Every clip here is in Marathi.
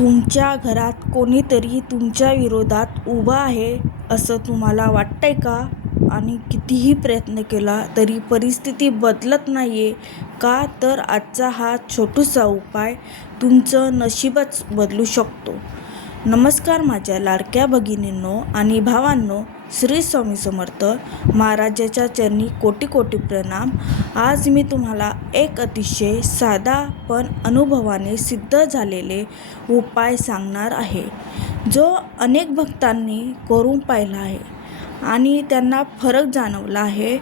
तुमच्या घरात कोणीतरी तुमच्या विरोधात उभं आहे असं तुम्हाला वाटतंय का? आणि कितीही प्रयत्न केला तरी परिस्थिती बदलत नाहीये का? तर आजचा हा छोटूसा उपाय तुमचं नशीबच बदलू शकतो. नमस्कार माझ्या लाडक्या भगिनींनो आणि भावांनो, श्री स्वामी समर्थ महाराजाच्या चरणी कोटी कोटी प्रणाम. आज मी तुम्हाला एक अतिशय साधा पण अनुभवाने सिद्ध झालेले उपाय सांगणार आहे, जो अनेक भक्तांनी करून पाहिला आहे आणि त्यांना फरक जाणवला आहे.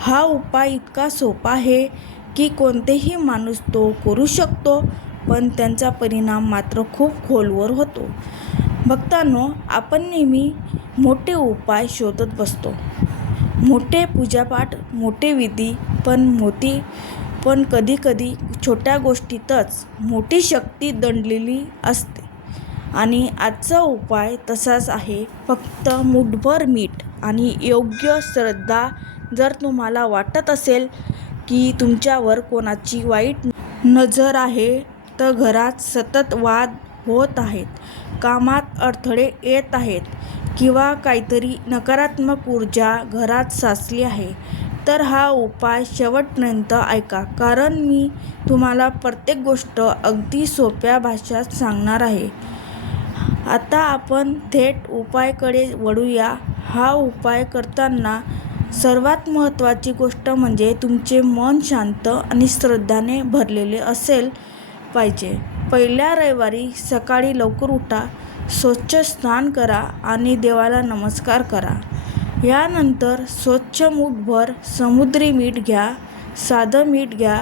हा उपाय इतका सोपा आहे की कोणतेही माणूस तो करू शकतो, पण त्यांचा परिणाम मात्र खूप खोलवर होतो. भक्तांनो, आपण नेहमी मोठे उपाय शोधत बसतो, मोठे पूजापाठ, मोठे विधी, पण कधीकधी छोट्या गोष्टीतच मोठी शक्ती दडलेली असते. आणि आजचा उपाय तसाच आहे. फक्त मूठभर मीठ आणि योग्य श्रद्धा. जर तुम्हाला वाटत असेल की तुमच्यावर कोणाची वाईट नजर आहे, तर घरात सतत वाद होत आहेत, कामात अडथळे येत आहेत किंवा काहीतरी नकारात्मक ऊर्जा घरात साचली आहे, तर हा उपाय शेवटपर्यंत ऐका, कारण मी तुम्हाला प्रत्येक गोष्ट अगदी सोप्या भाषेत सांगणार आहे. आता आपण थेट उपायाकडे वळूया. हा उपाय करताना सर्वात महत्त्वाची गोष्ट म्हणजे तुमचे मन शांत आणि श्रद्धेने भरलेले असले पाहिजे. पहिल्या रविवारी सकाळी लवकर उठा, स्वच्छ स्नान करा आणि देवाला नमस्कार करा. यानंतर स्वच्छ मूठभर समुद्री मीठ घ्या. साधं मीठ घ्या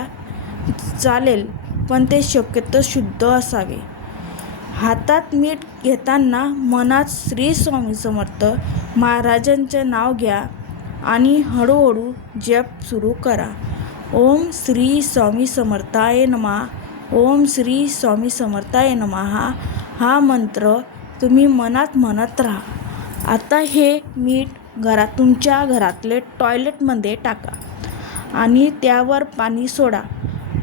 चालेल, पण ते शक्यतो शुद्ध असावे. हातात मीठ घेताना मनात श्री स्वामी समर्थ महाराजांचे नाव घ्या आणि हळूहळू जप सुरू करा. ओम श्री स्वामी समर्थाय नमः, ओम श्री स्वामी समर्थाय नमः हा मंत्र तुम्ही मनात म्हणत राहा. आता हे मीठ तुमच्या घरातले टॉयलेटमध्ये टाका आणि त्यावर पाणी सोडा.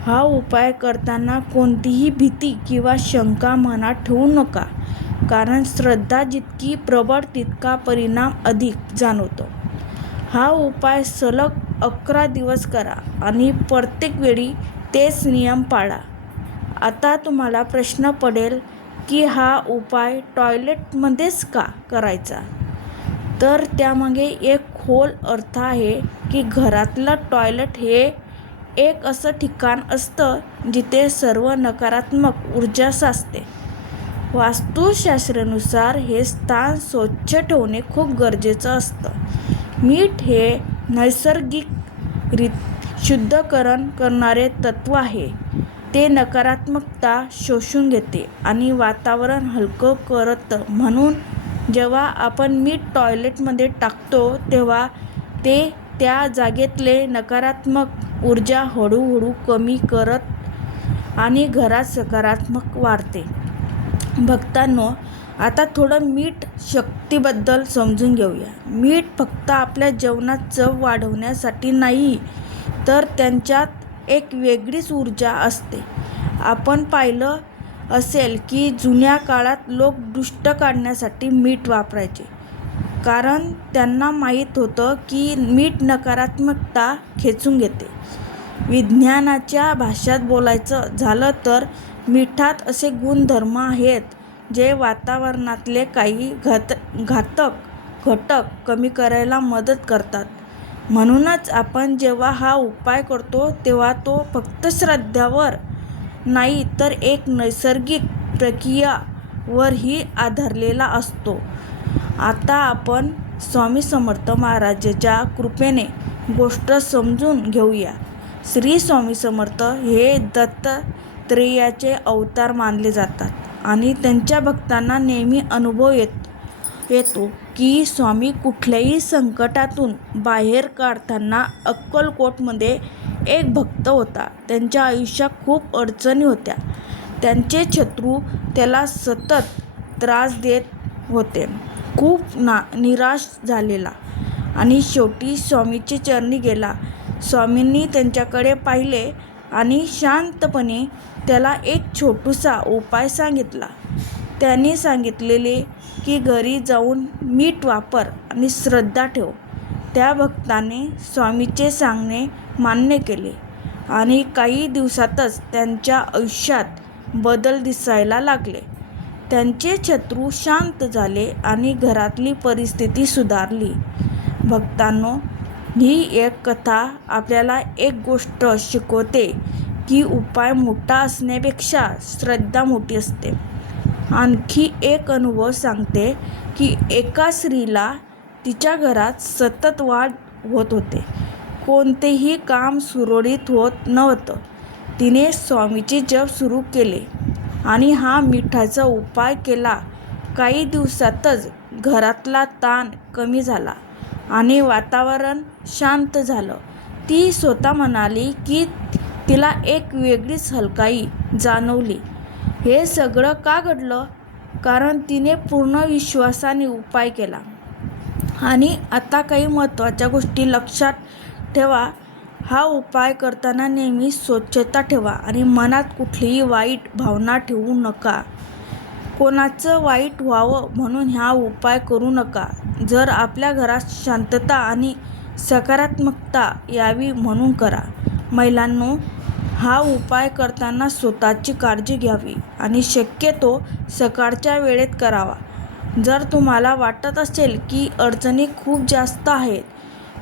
हा उपाय करताना कोणतीही भीती किंवा शंका मनात ठेवू नका, कारण श्रद्धा जितकी प्रबळ तितका परिणाम अधिक जाणवतो. हा उपाय सलग 11 दिवस करा आणि प्रत्येक वेळी तेच नियम पाळा. आता तुम्हाला प्रश्न पडेल की हा उपाय टॉयलेटमध्येच का करायचा? तर त्यामागे एक खोल अर्थ आहे की घरातलं टॉयलेट हे एक असं ठिकाण असतं जिथे सर्व नकारात्मक ऊर्जा साचते. वास्तुशास्त्रानुसार हे स्थान स्वच्छ ठेवणे खूप गरजेचं असतं. मीठ हे नैसर्गिक शुद्धीकरण करणारे तत्व आहे. ते नकारात्मकता शोषून घेते आणि वातावरण हलकं करतं. म्हणून जेव्हा आपण मीठ टॉयलेटमध्ये टाकतो, तेव्हा ते त्या जागेतले नकारात्मक ऊर्जा हळूहळू कमी करत आणि घरात सकारात्मक वाढते. भक्तांनो, आता थोडं मीठ शक्तीबद्दल समजून घेऊया. मीठ फक्त आपल्या जेवणात चव वाढवण्यासाठी नाही, तर त्यांच्यात एक वेगळीच ऊर्जा असते. आपण पाहिलं असेल की जुन्या काळात लोक दृष्ट काढण्यासाठी मीठ वापरायचे, कारण त्यांना माहीत होतं की मीठ नकारात्मकता खेचून घेते. विज्ञानाच्या भाषेत बोलायचं झालं तर मिठात असे गुणधर्म आहेत जे वातावरणातले काही घातक घटक कमी करायला मदत करतात. म्हणूनच आपण जेव्हा हा उपाय करतो, तेव्हा तो फक्त श्रद्धेवर नाही, तर एक नैसर्गिक प्रक्रियेवरही आधारलेला असतो. आता आपण स्वामी समर्थ महाराजांच्या कृपेने गोष्ट समजून घेऊया. श्री स्वामी समर्थ हे दत्तात्रेयाचे अवतार मानले जातात आणि त्यांच्या भक्तांना नेहमी अनुभव येतो की स्वामी कुठल्याही संकटातून बाहेर काढताना. अक्कलकोटमध्ये एक भक्त होता. त्याच्या आयुष्यात खूप अडचणी होत्या. त्याचे शत्रू त्याला सतत त्रास देत होते. खूप निराश झालेला आणि शेवटी स्वामींच्या चरणी गेला. स्वामींनी त्याच्याकडे पाहिले आणि शांतपणे त्याला एक छोटूसा उपाय सांगितला. त्याने सांगितलेले की घरी जाऊन मीठ वापर आणि श्रद्धा ठेव. त्या भक्ताने स्वामीचे सांगणे मान्य केले आणि काही दिवसातच त्यांच्या आयुष्यात बदल दिसायला लागले. त्यांचे शत्रू शांत झाले आणि घरातली परिस्थिती सुधारली. भक्तांनो, ही एक कथा आपल्याला एक गोष्ट शिकवते की उपाय मोठा असण्यापेक्षा श्रद्धा मोठी असते. आणखी एक अनुभव सांगते की एका स्त्रीला तिच्या घरात सतत वाद होत होते. कोणतेही काम सुरळीत होत नव्हतं. तिने स्वामीचे जप सुरू केले आणि हा मिठाचा उपाय केला. काही दिवसातच घरातला ताण कमी झाला आणि वातावरण शांत झालं. ती स्वतः म्हणाली की तिला एक वेगळीच हलकाई जाणवली. हे सगळं का घडलं? कारण तिने पूर्ण विश्वासाने उपाय केला. आणि आता काही महत्त्वाच्या गोष्टी लक्षात ठेवा. हा उपाय करताना नेहमी स्वच्छता ठेवा आणि मनात कुठलीही वाईट भावना ठेवू नका. कोणाचं वाईट व्हावं म्हणून हा उपाय करू नका. जर आपल्या घरात शांतता आणि सकारात्मकता यावी म्हणून करा. महिलांनो, हा उपाय करताना स्वतःची काळजी घ्यावी आणि शक्यतो सकाळच्या वेळेत करावा. जर तुम्हाला वाटत असेल की अडचणी खूप जास्त आहेत,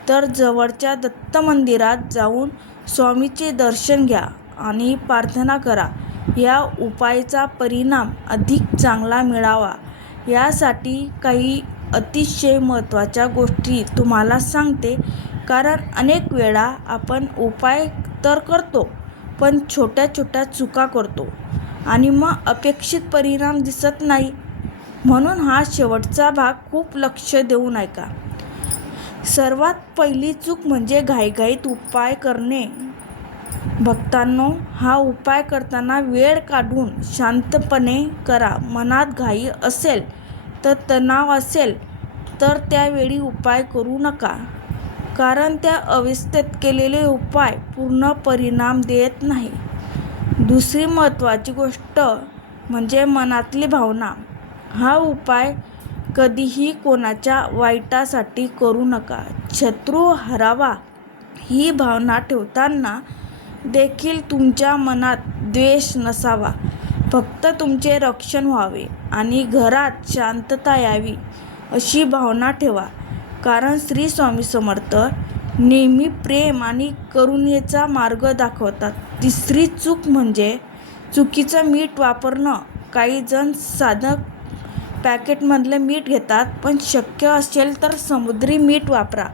तर जवळच्या दत्त मंदिरात जाऊन स्वामीचे दर्शन घ्या आणि प्रार्थना करा. या उपायाचा परिणाम अधिक चांगला मिळावा यासाठी काही अतिशय महत्त्वाच्या गोष्टी तुम्हाला सांगते. कारण अनेक वेळा आपण उपाय तर करतो, पण छोट्या छोट्या चुका करतो आणि मग अपेक्षित परिणाम दिसत नाही. म्हणून हा शेवटचा भाग खूप लक्ष देऊन ऐका. सर्वात पहिली चूक म्हणजे घाईघाईत उपाय करणे. भक्तांनो, हा उपाय करताना वेळ काढून शांतपणे करा. मनात घाई असेल तर तणाव असेल तर त्यावेळी उपाय करू नका. कारण त्या अवस्थेत केलेले उपाय पूर्ण परिणाम देत नाही. दुसरी महत्त्वाची गोष्ट म्हणजे मनातली भावना. हा उपाय कधीही कोणाच्या वाईटासाठी करू नका. शत्रू हरावा ही भावना ठेवताना देखील तुमच्या मनात द्वेष नसावा. फक्त तुमचे रक्षण व्हावे आणि घरात शांतता यावी अशी भावना ठेवा. कारण श्री स्वामी समर्थ नेहमी प्रेम आणि करुणेचा मार्ग दाखवतात. तिसरी चूक म्हणजे चुकीचं मीठ वापरणं. काही जण साधं पॅकेटमधलं मीठ घेतात, पण शक्य असेल तर समुद्री मीठ वापरा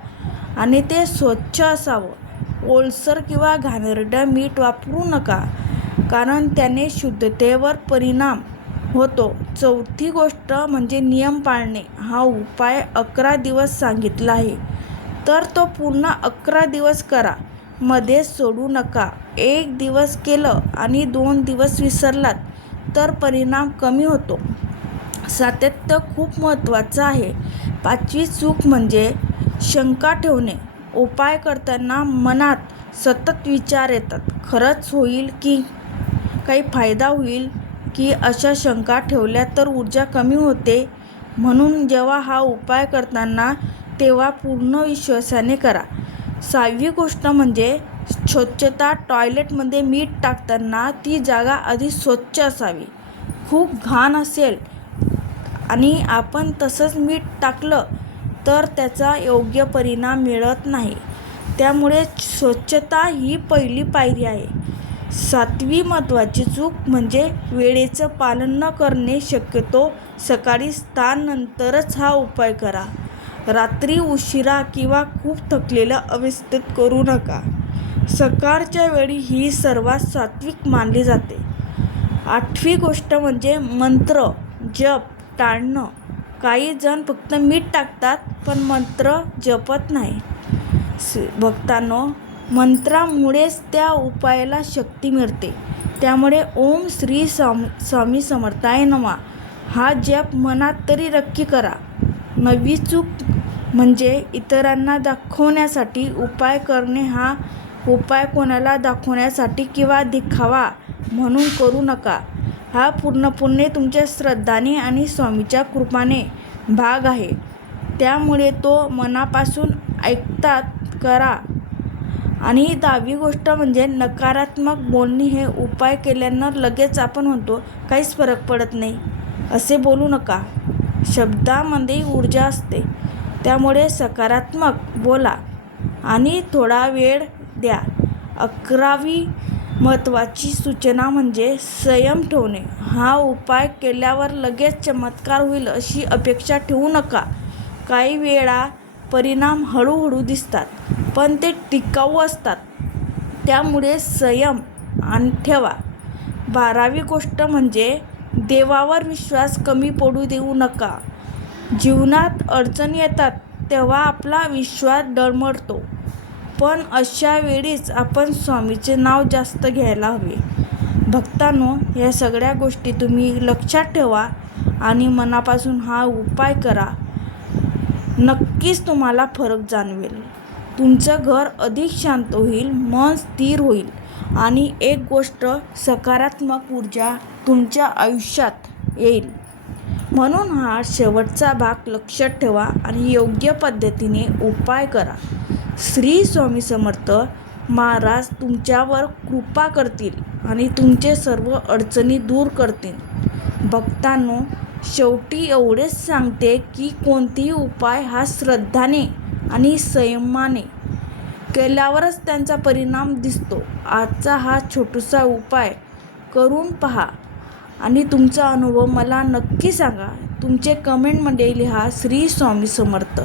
आणि ते स्वच्छ असावं. ओलसर किंवा घाणेरडं मीठ वापरू नका, कारण त्याने शुद्धतेवर परिणाम होतो. चौथी गोष्ट म्हणजे नियम पाळणे. हा उपाय 11 दिवस सांगितला आहे, तर तो पूर्ण 11 दिवस करा. मध्ये सोडू नका. 1 दिवस केलं आणि 2 दिवस विसरलात तर परिणाम कमी होतो. सातत्य खूप महत्त्वाचं आहे. 5वी चूक म्हणजे शंका ठेवणे. उपाय करताना मनात सतत विचार येतात. खरंच होईल की काही फायदा होईल की अशा शंका ठेवल्या तर ऊर्जा कमी होते. म्हणून जेव्हा हा उपाय करताना तेव्हा पूर्ण विश्वासाने करा. 6वी गोष्ट म्हणजे स्वच्छता. टॉयलेटमध्ये मीठ टाकताना ती जागा आधी स्वच्छ असावी. खूप घाण असेल आणि आपण तसंच मीठ टाकलं तर त्याचा योग्य परिणाम मिळत नाही. त्यामुळे स्वच्छता ही पहिली पायरी आहे. 7वी महत्त्वाची चूक म्हणजे वेळेचं पालन न करणे. शक्यतो सकाळी नंतरच हा उपाय करा. रात्री उशिरा किंवा खूप थकलेल्या अवस्थेत करू नका. सकाळच्या वेळी ही सर्वात सात्विक मानली जाते. 8वी गोष्ट म्हणजे मंत्र जप टाळणं. काही जण फक्त मीठ टाकतात पण मंत्र जपत नाही. भक्तांनो, मंत्रामुळेच त्या उपायाला शक्ती मिळते. त्यामुळे ओम श्री स्वामी समर्थाय नमः हा जप मनात तरी नक्की करा. 9वी चूक म्हणजे इतरांना दाखवण्यासाठी उपाय करणे. हा उपाय कोणाला दाखवण्यासाठी किंवा दिखावा म्हणून करू नका. हा पूर्णपणे तुमच्या श्रद्धाने आणि स्वामीच्या कृपाने भाग आहे. त्यामुळे तो मनापासून ऐकतात करा. आणि 10वी गोष्ट म्हणजे नकारात्मक बोलणी. हे उपाय केल्यानं लगेच आपण म्हणतो काहीच फरक पडत नाही असे बोलू नका. शब्दामध्ये ऊर्जा असते. त्यामुळे सकारात्मक बोला आणि थोडा वेळ द्या. 11वी महत्त्वाची सूचना म्हणजे संयम ठेवणे. हा उपाय केल्यावर लगेच चमत्कार होईल अशी अपेक्षा ठेवू नका. काही वेळा परिणाम हळूहळू दिसतात, पण ते टिकाऊ असतात. त्यामुळे संयम ठेवा. 12वी गोष्ट म्हणजे देवावर विश्वास कमी पडू देऊ नका. जीवनात अडचणी येतात तेव्हा आपला विश्वास डळमळतो, पण अशा वेळीच आपण स्वामीचे नाव जास्त घ्यायला हवे. भक्तांनो, या सगळ्या गोष्टी तुम्ही लक्षात ठेवा आणि मनापासून हा उपाय करा. नक्कीच तुम्हाला फरक जाणवेल. तुमचं घर अधिक शांत होईल, मन स्थिर होईल आणि एक गोष्ट सकारात्मक ऊर्जा तुमच्या आयुष्यात येईल. म्हणून हा शेवटचा भाग लक्षात ठेवा आणि योग्य पद्धतीने उपाय करा. श्री स्वामी समर्थ महाराज तुमच्यावर कृपा करतील आणि तुमचे सर्व अडचणी दूर करतील. भक्तांनो, शेवटी एवढेच सांगते की कोणतेही उपाय हा श्रद्धाने आणि संयमाने केल्यावरच त्यांचा परिणाम दिसतो. आजचा हा छोटासा उपाय करून पहा आणि तुमचा अनुभव मला नक्की सांगा. तुमचे कमेंटमध्ये लिहा. श्री स्वामी समर्थ.